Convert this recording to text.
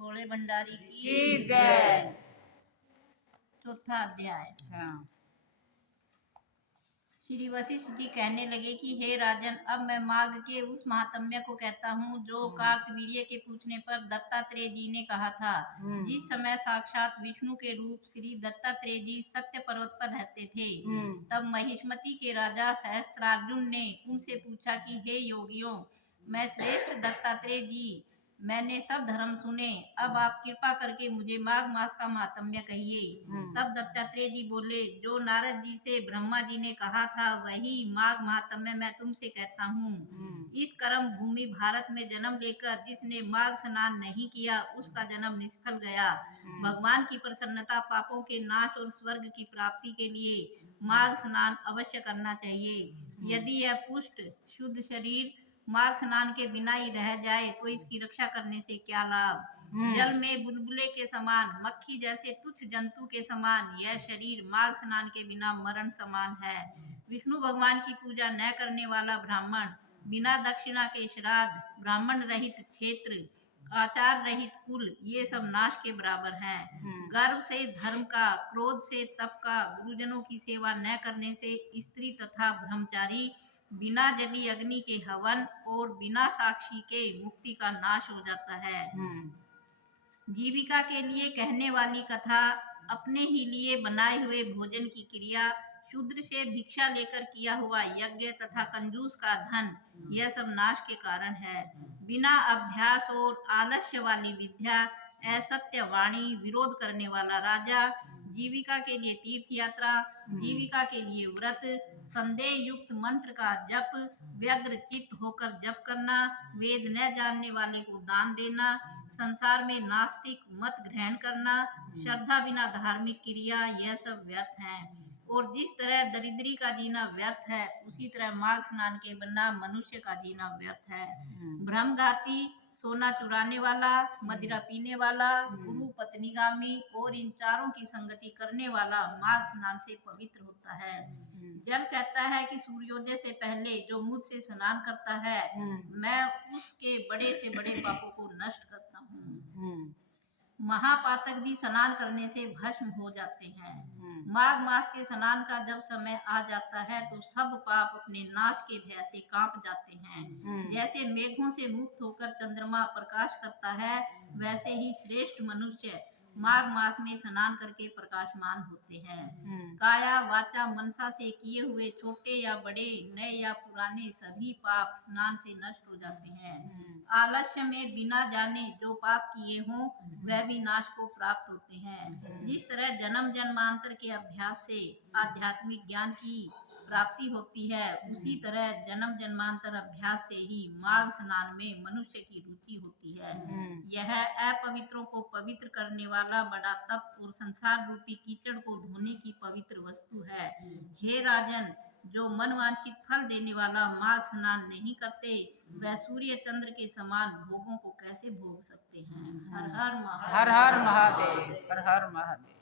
भोले भंडारी की की जय। जय। चौथा अध्याय। हाँ। श्री वशिष्ठ जी कहने लगे कि हे राजन, अब मैं माघ के उस महात्म्य को कहता हूँ जो कार्तवीर्य के पूछने पर दत्तात्रेय जी ने कहा था। जिस समय साक्षात विष्णु के रूप श्री दत्तात्रेय जी सत्य पर्वत पर रहते थे, तब महिष्मती के राजा सहस्त्रार्जुन ने उनसे पूछा कि हे योगियों, मैं श्रेष्ठ दत्तात्रेय जी, मैंने सब धर्म सुने, अब आप कृपा करके मुझे माघ मास का महात्म्य कहिए। तब दत्तात्रेय जी बोले, जो नारद जी से ब्रह्मा जी ने कहा था वही माघ महात्म्य मैं तुमसे कहता हूँ। इस कर्म भूमि भारत में जन्म लेकर जिसने माघ स्नान नहीं किया उसका जन्म निष्फल गया। भगवान की प्रसन्नता, पापों के नाश और स्वर्ग की प्राप्ति के लिए माघ स्नान अवश्य करना चाहिए। यदि यह पुष्ट शुद्ध शरीर माघ स्नान के बिना ही रह जाए तो इसकी रक्षा करने से क्या लाभ। जल में बुलबुले के समान, मक्खी जैसे तुच्छ जंतु के समान यह शरीर माघ स्नान के बिना मरण समान है। विष्णु भगवान की पूजा न करने वाला ब्राह्मण, बिना दक्षिणा के श्राद्ध, ब्राह्मण रहित क्षेत्र, आचार रहित कुल, ये सब नाश के बराबर हैं। गर्व से धर्म का, क्रोध से तप का, गुरुजनों की सेवा न करने से स्त्री तथा ब्रह्मचारी, बिना जली अग्नि के हवन और बिना साक्षी के मुक्ति का नाश हो जाता है। जीविका के लिए कहने वाली कथा, अपने ही लिए बनाए हुए भोजन की क्रिया, शूद्र से भिक्षा लेकर किया हुआ यज्ञ तथा कंजूस का धन, यह सब नाश के कारण है। बिना अभ्यास और आलस्य वाली विद्या, असत्य वाणी, विरोध करने वाला राजा, जीविका के लिए तीर्थ यात्रा, जीविका के लिए व्रत, संदेह युक्त मंत्र का जप, व्यग्र चित्त होकर जप करना, वेद न जानने वाले को दान देना, संसार में नास्तिक मत ग्रहण करना, श्रद्धा बिना धार्मिक क्रिया, यह सब व्यर्थ हैं। और जिस तरह दरिद्री का जीना व्यर्थ है, उसी तरह माघ स्नान के बिना मनुष्य का जीना व्यर्थ है। ब्रह्मघाती, सोना चुराने वाला, मदिरा पीने वाला, गुरु पत्नीगामी और इन चारों की संगति करने वाला माघ स्नान से पवित्र होता है। जल कहता है कि सूर्योदय से पहले जो मुझसे स्नान करता है, मैं उसके बड़े से बड़े पापों को नष्ट करता हूँ। महापातक भी स्नान करने से भस्म हो जाते हैं। माघ मास के स्नान का जब समय आ जाता है तो सब पाप अपने नाश के भय से कांप जाते हैं। जैसे मेघों से मुक्त होकर चंद्रमा प्रकाश करता है, वैसे ही श्रेष्ठ मनुष्य माघ मास में स्नान करके प्रकाशमान होते हैं। काया वाचा मनसा से किए हुए छोटे या बड़े, नए या पुराने सभी पाप स्नान से नष्ट हो जाते हैं। आलस्य में बिना जाने जो पाप किए हों वह भी नाश को प्राप्त होते हैं। जिस तरह जन्म जन्मांतर के अभ्यास से आध्यात्मिक ज्ञान की प्राप्ति होती है, उसी तरह जन्म जन्मांतर अभ्यास से ही माघ स्नान में मनुष्य की रुचि होती है। यह अपवित्रों को पवित्र करने वाला बड़ा तप और संसार रूपी कीचड़ को धोने की पवित्र वस्तु है। हे राजन, जो मनवांछित फल देने वाला माघ स्नान नहीं करते, वह सूर्य चंद्र के समान भोगों को कैसे भोग सकते हैं। हर हर महादेव। हर हर महादेव। हर हर महादेव।